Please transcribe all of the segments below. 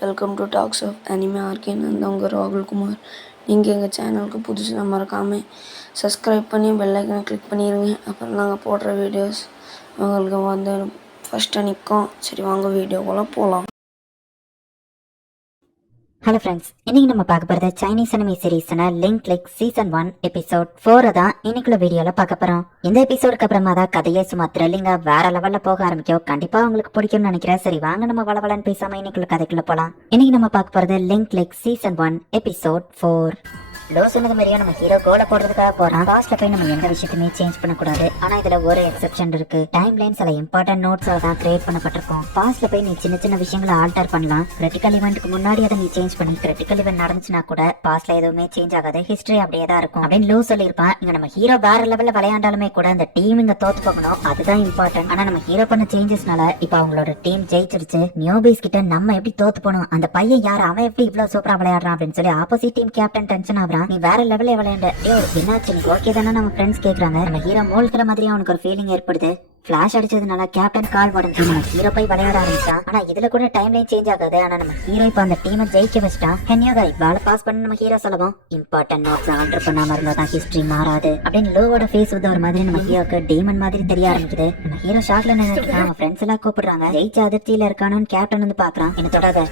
Welcome to talks of anime RK நான் தான் உங்கள் ராகுல்குமார் நீங்கள் எங்கள் சேனலுக்கு புதுசுனா மறக்காமல் சப்ஸ்கிரைப் பண்ணி பெல்லைக்கனை கிளிக் பண்ணிடுங்க அப்புறம் நாங்கள் போடுற வீடியோஸ் உங்களுக்கு வந்து ஃபஸ்ட்டு நிற்கும் சரி வாங்க வீடியோக்குள்ளே போகலாம் ஹலோ ஃப்ரெண்ட்ஸ் இன்னைக்கு நம்ம பார்க்க போறது Chinese anime சீரீஸான link click season one episode four தான் இன்னைக்குள்ள வீடியோல பார்க்க போறோம். இந்த எபிசோடுக்கு அப்புறமா தான் கதையே சும்மா த்ரில்லிங்காக வேற லெவல்ல போக ஆரம்பிக்கும். கண்டிப்பா உங்களுக்கு பிடிக்கும்னு நினைக்கிறேன். சரி வாங்க நம்ம வளவலன்னு பேசாம இன்னைக்குள்ள கதைக்குள்ள போலாம். இன்னைக்கு நம்ம பார்க்க போறது link click season one episode four low சொன்னது மாதிரியே நம்ம ஹீரோ கோல போடுறதுக்காக போறான். பாஸ்ட்ல போய் நம்ம எந்த விஷயத்தையுமே சேஞ்ச் பண்ணக்கூடாது. ஆனா இதுல ஒரு எக்ஸெப்ஷன் இருக்கு. டைம் லைன் சில இம்பார்ட்டன்ட் நோட்ஸ் தான் கிரியேட் பண்ணப்பட்டிருக்கும். பாஸ்ட்ல போய் நீ சின்ன சின்ன விஷயங்களை ஆல்டர் பண்ணலாம். கிரிட்டிக்கல் இவெண்ட்க்கு முன்னாடி அதை நீ சேஞ்ச் பண்ணி கிரிட்டிக்கல் இவெண்ட் நடந்துச்சுன்னா கூட பாஸ்ட்ல எதுவுமே சேஞ்ச் ஆகாது ஹிஸ்டரி அப்படியே தான் இருக்கும். அப்படின்னு லூ சொல்லியிருப்பான். இங்க நம்ம ஹீரோ வேற லெவல்ல விளையாண்டாலுமே கூட அந்த டீம் இங்க தோத்து போகணும். அதுதான் இம்பார்ட்டன்ட் ஆனா நம்ம ஹீரோ பண்ண சேஞ்சஸ்னால இப்ப அவங்களோட டீம் ஜெயிச்சிருச்சு. நியோபீஸ் கிட்ட நம்ம எப்படி தோத்து போனோம் அந்த பையன் யார்? அவன் எப்படி இவ்வளவு சூப்பரா விளையாடுறான் அப்படின்னு சொல்லி ஆப்போசிட் டீம் கேப்டன் டென்ஷன் ஆகுறான். நீ வேற லெவல்ல விளையாண்ட. டேய் என்னாச்சு? நீ ஓகே தானே நம்ம ஃப்ரெண்ட்ஸ் கேக்குறாங்க. நம்ம ஹீரோ மூழ்கிற மாதிரி அவனுக்கு ஒரு ஃபீலிங் ஏற்படுது. ஃபிளாஷ் அடிச்சதுனால கேப்டன் கால் உடஞ்சு நம்ம ஹீரோ போய் விளையாட ஆரம்பிச்சான். ஆனா இதுல கூட டைம் லைன் சேஞ்ச் ஆகாது. ஆனா நம்ம ஹீரோ இப்ப அந்த டீமை ஜெயிக்க வச்சிட்டான். ஹென்யோகா பால பாஸ் பண்ண நம்ம ஹீரோ சொல்லவும் இம்பார்ட்டன்ட் நோட்ஸ் ஆல்டர் பண்ணாம இருந்தா தான் ஹிஸ்டரி மாறாது. அப்படின்னு லோவோட ஃபேஸ் வந்து ஒரு மாதிரி நம்ம ஹீரோக்கு டீமன் மாதிரி தெரிய ஆரம்பிக்குது. நம்ம ஹீரோ ஷாக்ல நினைச்சு அவன் ஃப்ரெண்ட்ஸ் எல்லாம் கூப்பிடுறாங்க. ஜெயிச்ச அதிர்ச்சியில இருக்கானு கேப்டன் வந்து பாக்குறான் என்ன தொடாத.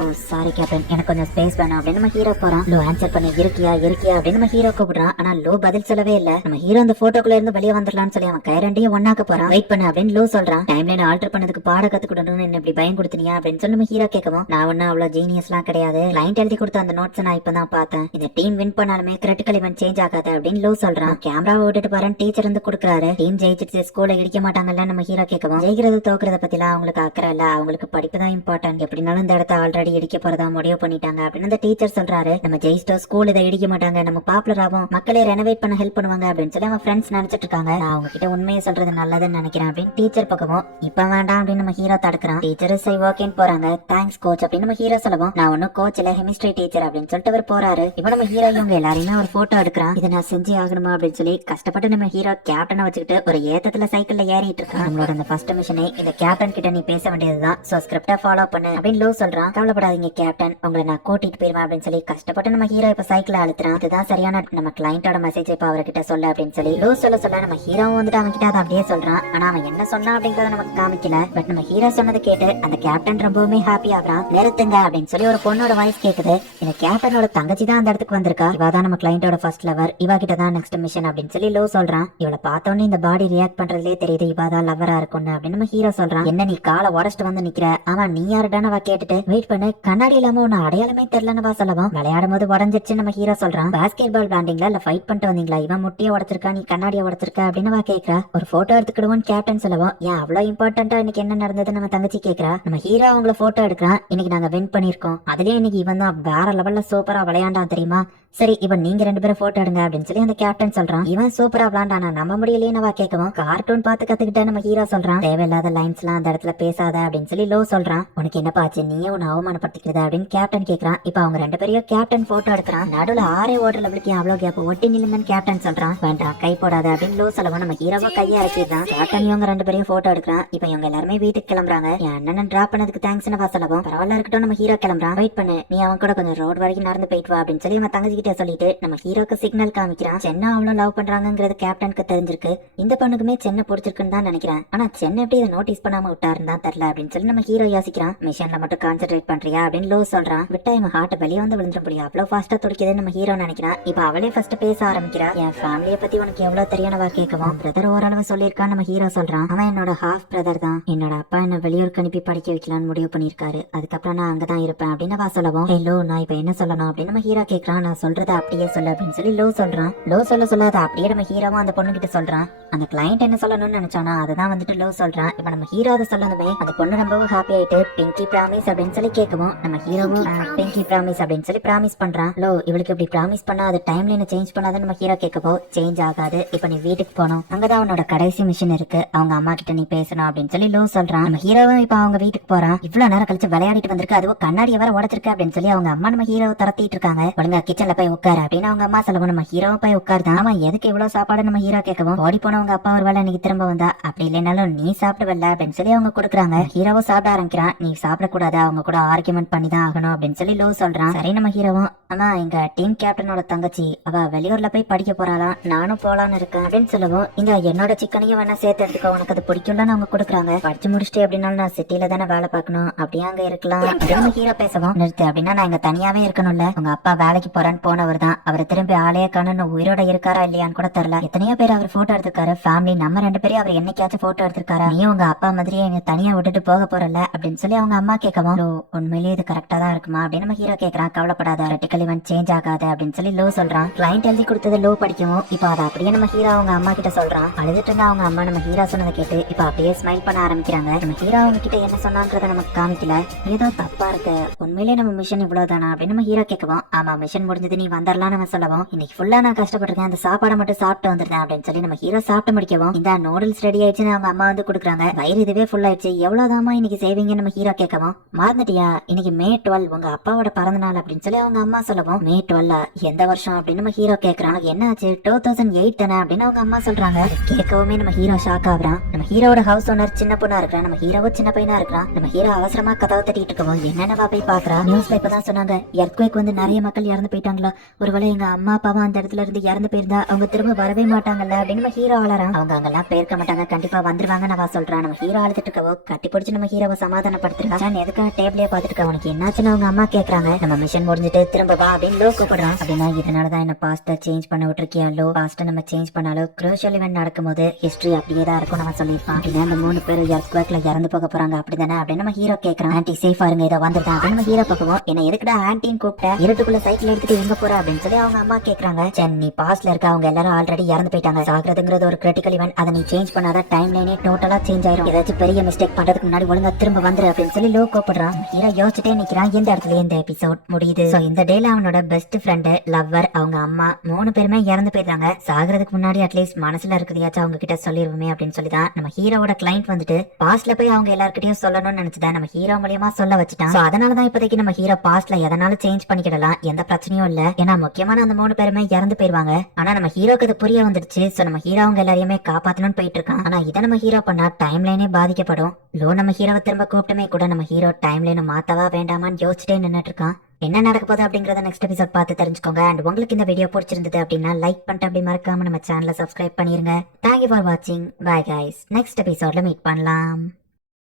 ஓ சாரி கேப்டன் எனக்கு கொஞ்சம் ஸ்பேஸ் வேணும். அப்படின்னு நம்ம ஹீரோ போறான். லோ ஆன்சர் பண்ணி. இருக்கியா? இருக்கியா? அப்படின்னு நம்ம ஹீரோ கூப்பிடுறான். ஆனா லோ பதில் சொல்லவே இல்ல. நம்ம ஹீரோ அந்த போட்டோக்குள்ள இருந்து வெளியே வந்துடலாம்னு சொல்லி அவன் கைரண்டையும் ஒன்னாக்க போறான். வெயிட் பண்ண அப்படின்னு லோ சொல்றான். டைம் லைன் ஆல்டர் பண்ணதுக்கு பாட கத்துக்கிடணும்னு என்ன இப்படி பயம் கொடுத்தனியா? அப்படின்னு சொல்லி நம்ம ஹீரோ கேட்கவும் நான் ஒன்னும் அவ்வளவு ஜீனியஸ் எல்லாம் கிடையாது. கிளைண்ட் எழுதி கொடுத்த அந்த நோட்ஸ் நான் இப்பதான் பார்த்தேன். இந்த டீம் வின் பண்ணாலுமே கிரிட்டிக்கல் இவன் சேஞ்ச் ஆகாது. அப்படின்னு லோ சொல்றான். கேமராவை விட்டுட்டு பாரு டீச்சர் வந்து கொடுக்குறாரு. டீம் ஜெயிச்சிட்டு ஸ்கூல்ல இடிக்க மாட்டாங்கல்ல நம்ம ஹீரோ கேட்கவும். ஜெயிக்கிறது தோக்குறத பத்திலாம் அவங்களுக்கு அக்கறை இல்ல. அவங்களுக்கு படிப்பு தான் இம்பார்ட்டன்ட் எப்படினாலும் இந்த இடத்த ஆல்ரெடி இடிக்க போறதா முடிவு பண்ணிட்டாங்க. அப்படின்னு அந்த டீச்சர் சொல்றாரு. நம்ம ஜெயிச்சிட்டோம் ஸ்கூல் இதை இடிக்க மாட்டாங்க. நம்ம பாப்புலர் ஆகும் மக்களே ரெனோவேட் பண்ண ஹெல்ப் பண்ணுவாங்க அப்படின்னு சொல்லி அவன் ஃப்ரெண்ட்ஸ் நினைச்சிட்டு இருக்காங்க. நான் அவங்க கிட்ட உண்மையை சொல்றது நல்லதுன்னு நினைக்கிறேன் அப்படின்னு டீச்சர் பக்கமும் இப்ப வேண்டாம் அப்படின்னு நம்ம ஹீரோ தடுக்கிறான். டீச்சர் சை ஓகேன்னு போறாங்க. தேங்க்ஸ் கோச் அப்படின்னு நம்ம ஹீரோ சொல்லவும் நான் ஒன்னும் கோச் இல்ல ஹெமிஸ்ட்ரி டீச்சர் அப்படின்னு சொல்லிட்டு அவர் போறாரு. இப்ப நம்ம ஹீரோ இவங்க எல்லாரையுமே ஒரு போட்டோ எடுக்கிறான். இதை நான் செஞ்சு ஆகணுமா அப்படின்னு சொல்லி கஷ்டப்பட்டு நம்ம ஹீரோ கேப்டனை வச்சுக்கிட்டு ஒரு ஏத்தத்துல சைக்கிள்ல ஏறிட்டு இருக்கான். நம்மளோட அந்த ஃபர்ஸ்ட் மிஷனே இந்த கேப்டன் கிட்ட நீ பேச வேண்டியதுதான். சோ ஸ்கிரிப்டா ஃபாலோ பண்ணு அப்படின்னு லோ சொல்றான். கவலைப்படாதீங்க கேப்டன். உங்களை நான் கூட்டிட்டு போயிருவேன் அப்படின்னு சொல்லி கஷ்டப்பட்டு நம்ம ஹீரோ இப்ப சைக்கிள் அழுத்துறான். அதுதான் சரியான நம்ம கிளைண்டோட மெசேஜ் இப்ப அவர்கிட்ட சொல்ல அப்படின்னு சொல்லி லூஸ் சொல்ல சொல்ல நம்ம ஹீரோவும் வந்துட்டு அவன் கிட்ட அதை அப்படியே சொல்றான். ஆனா அவன் என்ன சொன்னா அப்படிங்கறத நமக்கு காமிக்கல. பட் நம்ம ஹீரோ சொன்னது கேட்டு அந்த கேப்டன் ரொம்பவுமே ஹாப்பி ஆகுறான். நிறுத்துங்க அப்படின்னு சொல்லி ஒரு பொண்ணோட வாய்ஸ் கேக்குது. இந்த கேப்டனோட தங்கச்சி தான் அந்த இடத்துக்கு வந்திருக்கா? இவா தான் நம்ம கிளைண்டோட ஃபர்ஸ்ட் லவர் இவா கிட்ட தான் நெக்ஸ்ட் மிஷன் அப்படின்னு சொல்லி லோ சொல்றான். இவளை பார்த்தோன்னே இந்த பாடி ரியாக்ட் பண்றதுலயே தெரியுது இவா தான் லவரா இருக்கும்னு அப்படின்னு நம்ம ஹீரோ சொல்றான். என்ன நீ காலை உடச்சிட்டு வந்து நிக்கிற? ஆமா நீ யாருடான அவ கேட்டுட்டு வெயிட் பண்ணு. கண்ணாடி இல்லாம உன அடையாளமே தெரியலன்னு வா சொல்லவும் விளையாடும் போது உடஞ்சிருச்சு நம்ம ஹீரோ சொல்றான். பாஸ்கெட் பால் பேண்டிங்ல இல்ல ஃபைட் பண்ணிட்டு வந்தீங்களா? இவன் முட்டிய உடச்சிருக்கா நீ கண்ணாடிய உடச்சிருக்க அப்படின்னு வா கேக்குறா. ஒரு போட்டோ எடுத்துக்கிடுவோம் கேப்டன் சொல்லவும் ஏன் அவ்வளவு இம்பார்ட்டன்டா இன்னைக்கு என்ன நடந்தது நம்ம தங்கச்சி கேக்குறா. நம்ம ஹீரோ அவங்கள போட்டோ எடுக்கிறான். இன்னைக்கு நாங்க வின் பண்ணிருக்கோம் அதுலயே இன்னைக்கு இவன் தான் வேற லெவல்ல சூப்பரா விளையாண்டான் தெரியுமா? சரி இப்ப நீங்க ரெண்டு பேரும் போட்டோ எடுங்க அப்படின்னு சொல்லி அந்த கேப்டன் சொல்றான். இவன் சூப்பரா விளாண்டானா நம்ம முடியலையே நம்ம கேட்கவும்? கார்ட்டூன் பார்த்து கத்துக்கிட்ட நம்ம ஹீரோ சொல்றான். தேவையில்லாத லைன்ஸ் எல்லாம் அந்த இடத்துல பேசாத அப்படின்னு சொல்லி லோ சொல்றான். உனக்கு என்னப்பா ஆச்சு? நீயே உன்னை அவமானப்படுத்திக்கிறத அப்படின்னு கேப்டன் கேக்குறான். இப்ப அவங்க ரெண்டு பேரையும் கேப்டன் போட்டோ எடுக்கிறான். நடுவுல ஆரே ஓட்டல லெவலுக்கு அவ்வளவு கேப் ஒட்டி நில்லுங்கன்னு கேப்டன் சொல்றான். வேண்டாம் கை போடாத அப்படின்னு லோ சொல்லவும் நம்ம ஹீரோவா கையை இறக்கிடுறான். கேப்டன் இவங்க ரெண்டு பேரையும் போட்டோ எடுக்கிறான். இப்ப இவங்க எல்லாருமே வீட்டுக்கு கிளம்புறாங்க. என் அண்ணன் டிராப் பண்ணதுக்கு தேங்க்ஸ் நான் சொல்லவும்? பரவாயில்ல இருக்கட்டும் நம்ம ஹீரோ கிளம்புறான். வெயிட் பண்ணு. நீ அவன் கூட கொஞ்சம் ரோட் வரைக்கும் நடந்து போயிட்டு வா அப்படின்னு சொல்லி நம்ம தங்கச்சி கிட்ட சொல்லிட்டு நம்ம ஹீரோக்கு சிக்னல் காமிக்கிறான். சென்னை அவ்வளவு லவ் பண்றாங்கிறது கேப்டனுக்கு தெரிஞ்சிருக்கு. இந்த பொண்ணுக்குமே சென்னை பிடிச்சிருக்குன்னு தான் நினைக்கிறேன். ஆனா சென்னை எப்படி இதை நோட்டீஸ் பண்ணாம விட்டாருன்னு தான் தெரியல அப்படின்னு சொல்லி நம்ம ஹீரோ யோசிக்கிறான். மிஷன்ல மட்டும் கான்சென்ட்ரேட் பண்றியா அப்படின்னு லோ சொல்றான். விட்டா இவன் ஹார்ட் வெளியே வந்து விழுந்துட முடியும். அவ்வளவு ஃபாஸ்டா துடிக்குதுன்னு நம்ம ஹீரோ நினைக்கிறான். இப்ப அவளே ஃபர்ஸ்ட் பேச ஆரம்பிக்கிறா. என் ஃபேமிலிய பத்தி உனக்கு எவ்வளவு தெரியானவா கேட்கவும் பிரதர் ஓரளவு சொல்லியிருக்கான் நம்ம ஹீரோ சொல்றான். அவன் என்னோட ஹாஃப் பிரதர் தான். என்னோட அப்பா என்ன வெளியூருக்கு அனுப்பி படிக்க வைக்கலாம்னு முடிவு பண்ணிருக்காரு அதுக்கப்புறம் நான் அங்கதான் இருப்பேன் அப்படின்னு வா சொல்லவும் ஹலோ நான் இப்ப என்ன சொல்லணும்? அப்படின்னு நம்ம ஹீரோ கேக்குறான். நான் சொல்றதை அப்படியே சொல்ல அப்படின்னு சொல்லி லோ சொல்றான். லோ சொல்ல சொல்ல அதை அப்படியே நம்ம ஹீரோவா அந்த பொண்ணு கிட்ட சொல்றான். அந்த கிளைண்ட் என்ன சொல்லணும்னு நினைச்சானா அதுதான் வந்துட்டு லோ சொல்றான். இப்ப நம்ம ஹீரோ அதை சொல்லணுமே அந்த பொண்ணு ரொம்பவும் ஹாப்பி ஆயிட்டு பிங்கி பிராமிஸ் அப்படின்னு சொல்லி கேட்கவும் நம்ம ஹீரோவும் பிங்கி பிராமிஸ் அப்படின்னு சொல்லி பிராமிஸ் பண்றான். லோ இவளுக்கு இப்படி பிராமிஸ் பண்ணா அது டைம்ல என்ன சேஞ்ச் பண்ணாத நம்ம ஹீரோ கேட்கவோ சேஞ்ச் ஆகாது. இப்ப நீ வீட்டுக்கு போனோம் அங்கதான் உன்னோட கடைசி மிஷின் இருக்கு. அவங்க அம்மா கிட்ட நீ பேசணும் அப்படின்னு சொல்லி லோ சொல்றான். நம்ம ஹீரோவும் இப்ப அவங்க வீட்டுக்கு போறான். இவ்வளவு நேரம் கழிச்சு விளையாடிட்டு வந்திருக்கு. அதுவும் கண்ணாடியை வர உடச்சிருக்கு அப்படின்னு சொல்லி அவங்க அம்மா நம்ம ஹீரோ துரத்திட்டு இருக்காங்க. ஒழுங்கா கிச்சன்ல போய் உட்காரு. அப்படின்னு அவங்க அம்மா சொல்லவும் நம்ம ஹீரோவும் போய் உட்காருதான் அவன் எதுக்கு இவ்வளவு சாப்பாடு நம்ம ஹீரோ கேட்கவும்? ஓடி போனவங்க அப்பா ஒரு வேலை இன்னைக்கு திரும்ப வந்தா? அப்படி இல்லைனாலும் நீ சாப்பிடுவல்ல அப்படின்னு சொல்லி அவங்க கொடுக்குறாங்க. ஹீரோவும் சாப்பிட ஆரம்பிக்கிறான். நீ சாப்பிடக்கூடாது. அவங்க கூட ஆர்குமெண்ட் பண்ணி தான் ஆகணும் அப்படின்னு சொல்லி லோ சொல்றான். சரி நம்ம ஹீரோவும் ஆனா எங்க டீம் கேப்டனோட தங்கச்சி அவ வெளியூர்ல போய் படிக்க போறாளாம் நானும் போலான்னு இருக்கேன் அப்படின்னு சொல்லவும். இங்க என்னோட சிக்கனையும் வேணா சேர்த்து எடுத்துக்கோ. உனக்கு அது பிடிக்கும்லன்னு அவங்க கொடுக்குறாங்க. படிச்சு முடிச்சுட்டு அப்படின்னாலும் நான் சிட்டில தானே வேலை பார்க்கணும். அப்படியே அங்க இருக்கலாம். அப்படின்னு ஹீரோ பேசவும். நிறுத்து. அப்படின்னா நான் இங்க தனியாவே இருக்கணும்ல. உங்க அப்பா வேலைக்கு போறேன்னு போனவர் தான் அவர் திரும்பி ஆளையே காணும் உயிரோட இருக்காரா இல்லையான்னு கூட தெரியல எத்தனையோ பேர் அவர் போட்டோ எடுத்திருக்காரு. ஃபேமிலி நம்ம ரெண்டு பேரும் அவர் என்னைக்காச்சும் போட்டோ எடுத்திருக்காரா? நீ உங்க அப்பா மாதிரியே எங்க தனியா விட்டுட்டு போக போறல அப்படின்னு சொல்லி அவங்க அம்மா கேட்கவும் உண்மையிலேயே இது கரெக்டா தான் இருக்குமா? அப்படின்னு நம்ம ஹீரோ கேக்குறான் கவலைப்படாத ரெட்டிக்கல் இவன் சேஞ்ச் ஆகாது அப்படின்னு சொல்லி லோ சொல்றான். கிளைண்ட் எழுதி கொடுத்தது லோ படிக்கவும் இப்போ அதை அப்படியே நம்ம ஹீரோ அவங்க அம்மா கிட்ட சொல்றான். அழுதுட்டு இருந்த அவங்க அம்மா நம்ம ஹீரோ சொன்னதை கேட்டு இப்போ அப்படியே ஸ்மைல் பண்ண ஆரம்பிக்கிறாங்க. நம்ம ஹீரோ அவங்க கிட்ட என்ன சொன்னான்றத நமக்கு காமிக்கல. ஏதோ தப்பா இருக்கு. உண்மையிலேயே நம்ம மிஷன் இவ்வளவுதானா? அப்படின்னு நம்ம ஹீரோ கேட்கவும் ஆமா மிஷன் முடிஞ்சது நீ வந்துடலாம் நம்ம சொல்லவும் இன்னைக்கு ஃபுல்லா நான் கஷ்டப்பட்டிருக்கேன் அந்த சாப்பாடை மட்டும் சாப்பிட்டு வந்துருந்தேன் அப்படின்னு சொல்லி நம்ம ஹீரோ சாப்பிட்டு முடிக்கவும் இந்த நூடுல்ஸ் ரெடி ஆயிடுச்சுன்னு அவங்க அம்மா வந்து கொடுக்குறாங்க. வயிறு இதுவே ஃபுல் ஆயிடுச்சு. எவ்வளவுதாமா இன்னைக்கு செய்வீங்க நம்ம ஹீரோ கேட்கவும் மறந்துட்டியா? இன்னைக்கு மே டுவெல் உங்க அப்பாவோட பிறந்த நாள் அப்படின்னு சொல்லி அவங்க அம்மா சொல்லவும் மே டுவெல் எந்த வருஷம்? அப்படின்னு நம்ம ஹீரோ கேட்கறாங்க என்ன ஆச்சு? டூ தௌசண்ட் எயிட் தானே? அப்படின்னு அவங்க அம்மா சொல்றாங்க. கேட்கவுமே நம்ம ஹீரோ ஷாக் ஆகுறான். நம்ம ஹீரோட ஹவுஸ் ஓனர் சின்ன பொண்ணா இருக்கிறான். நம்ம ஹீரோவும் சின்ன பையனா இருக்கிறான். நம்ம ஹீரோ அவசரமா கதவை தட்டிட்டு இருக்கவும் என்னென்னவா போய் பாக்குறா நியூஸ்ல இப்பதான் சொன்னாங்க. எர்த்குவேக் வந்து நிறைய மக்கள் இறந்து போயிட்டாங்க. போயிட்டாங்களா ஒருவேளை எங்க அம்மா அப்பாவும் அந்த இடத்துல இருந்து இறந்து போயிருந்தா அவங்க திரும்ப வரவே மாட்டாங்கல்ல அப்படின்னு நம்ம ஹீரோ ஆளறான் அவங்க அங்கெல்லாம் போயிருக்க மாட்டாங்க. கண்டிப்பா வந்துருவாங்க நான் சொல்றேன். நம்ம ஹீரோ ஆளுத்துட்டு இருக்கவோ கட்டி பிடிச்சி நம்ம ஹீரோவை சமாதானப்படுத்துறான் எதுக்காக டேபிளே பாத்துட்டு உனக்கு என்னாச்சுன்னு அவங்க அம்மா கேக்குறாங்க. நம்ம மிஷன் முடிஞ்சிட்டு திரும்ப வா அப்படின்னு லோ கூப்பிடுறான். அப்படின்னா இதனாலதான் என்ன பாஸ்ட சேஞ்ச் பண்ண விட்டுருக்கியா? லோ பாஸ்ட நம்ம சேஞ்ச் பண்ணாலோ குரோஷியல் இவன் நடக்கும்போது ஹிஸ்டரி அப்படியே தான் இருக்கும் நம்ம சொல்லியிருப்பான். அப்படின்னா அந்த மூணு பேர் எர்த்குவேக்ல இறந்து போக போறாங்க. அப்படிதானே? அப்படின்னு நம்ம ஹீரோ கேக்குறான். ஆன்டி சேஃபா இருங்க இதை வந்துட்டான் அப்படின்னு நம்ம ஹீரோ பக்குவோம் என்ன எதுக்குடா ஆன்டின்னு கூப்பிட்ட? இருட்டுக்குள்ள சைக்கிள் எடுத்துட்டு எங்க போற அப்படின்னு சொல்லி அவங்க அம்மா கேக்குறாங்க. சென்னை நீ பாஸ்ட்ல இருக்க அவங்க எல்லாரும் ஆல்ரெடி இறந்து போயிட்டாங்க. சாகிறதுங்கிறது ஒரு கிரிட்டிக்கல் இவன் அதை நீ சேஞ்ச் பண்ணாத டைம் லைனே டோட்டலா சேஞ்ச் ஆயிரும். ஏதாச்சும் பெரிய மிஸ்டேக் பண்றதுக்கு முன்னாடி ஒழுங்கா திரும்ப வந்துரு அப்படின்னு சொல்லி லோ கூப்பிடுறான் ஹீரோ யோசிச்சுட்டே நிக்கிறான். இந்த இடத்துல இந்த எபிசோட் முடியுது. So, இந்த டேல அவனோட பெஸ்ட் ஃப்ரெண்டு லவ்வர் அவங்க அம்மா மூணு பேருமே இறந்து போயிருந்தாங்க சாகிறதுக்கு முன்னாடி அட்லீஸ்ட் மனசுல இருக்கிறதையாச்சும் அவங்க கிட்ட சொல்லிருவோமே அப்படின்னு சொல்லி தான் நம்ம ஹீரோவோட கிளைண்ட் வந்துட்டு பாஸ்ட்ல போய் அவங்க எல்லாருக்கிட்டையும் சொல்லணும்னு நினைச்சுதான் நம்ம ஹீரோ மூலியமா சொல்ல வச்சுட்டான். அதனாலதான் இப்போதைக்கு நம்ம ஹீரோ பாஸ்ட்ல எதனாலும் சேஞ்ச் பண்ணிக்கிடலாம். எந்த பிரச்சனையும் இல்ல. ஏன்னா முக்கியமான அந்த மூணு பேருமே இறந்து போயிருவாங்க. ஆனா நம்ம ஹீரோக்கு அது புரிய வந்துடுச்சு. சோ நம்ம ஹீரோ அவங்க எல்லாரையுமே காப்பாத்தணும்னு போயிட்டு இருக்கான் ஆனா இதை நம்ம ஹீரோ பண்ணா டைம் லைனே பாதிக்கப்படும். லோ நம்ம ஹீரோவை திரும்ப கூப்பிட்டுமே கூட நம்ம ஹீரோ டைம் லைனை மாத்தவா வேண்டாமான்னு யோசிச்சுட்டே நின்னுட்டு இருக்கான் என்ன நடக்க போகுது அப்படிங்கறத நெக்ஸ்ட் எபிசோட் பார்த்து தெரிஞ்சுக்கோங்க. அண்ட் உங்களுக்கு இந்த வீடியோ பிடிச்சிருந்தது அப்படின்னா லைக் பண்ணிட்டு அப்படி மறக்காம நம்ம சேனலை சப்ஸ்கிரைப் பண்ணிருங்க. தேங்க்யூ ஃபார் வாட்சிங் பாய் கைஸ் நெக்ஸ்ட் எபிசோட்ல மீட் பண்ணலாம்.